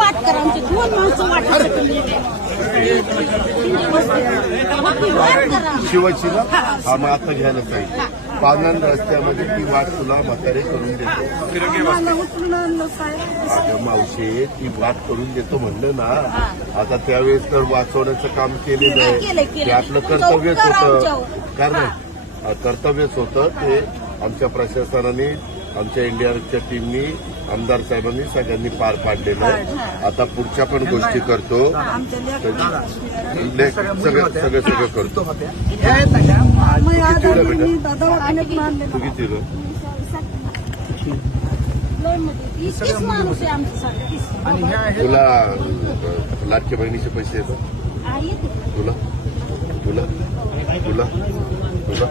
वाट करा आमची दोन माणसं वाट शिवशिला हा मग आता घ्यायला पाहिजे पानन रस्त्यामध्ये ती वाट तुला म्हातारे करून देतो. मावशे ती वाट करून देतो म्हणलं ना. आता त्यावेळेस तर वाचवण्याचं काम केलेलं आहे. ते आपलं कर्तव्यच होतं. कारण कर्तव्यच होतं ते आमच्या प्रशासनाने आमच्या इंडियाच्या टीमनी आमदार साहेबांनी सगळ्यांनी पार पाडलेलं आहे. आता पुढच्या पण गोष्टी करतो. ले- सगळं सगळं सगळं करतो. तू किती रो? तीस तुला लाडक्या बहिणीचे पैसे येतात येते. तुला? तुला? तुला? तुला?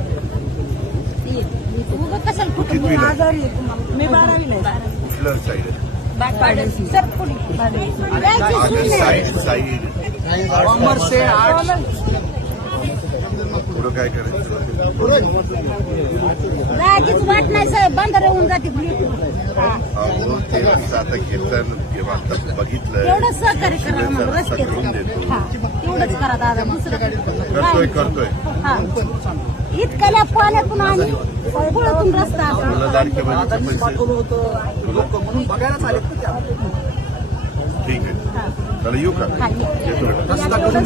आहे तुम्हाला. मी बारावी. नाही अगं सून आहे. साईड साईड कॉमर्स से आर्ट्स पुढं काय करायचं? जायचीच वाट नाही साहेब बंद राहून जाते. हा. अहो ते असं आता घेतलं किंवा आता बघितलं तेवढं सहकार्य करा आम्हाला रस्ता करून रस्त्याचं देतो. हा तेवढंच करा दादा दुसरं करतोय करतोय. हा. इतक्या पाण्यातून आणि गुळातून रस्ता पाठवलं होतं लोक म्हणून बघायलाच ठीक आहे येऊ का रस्ता करून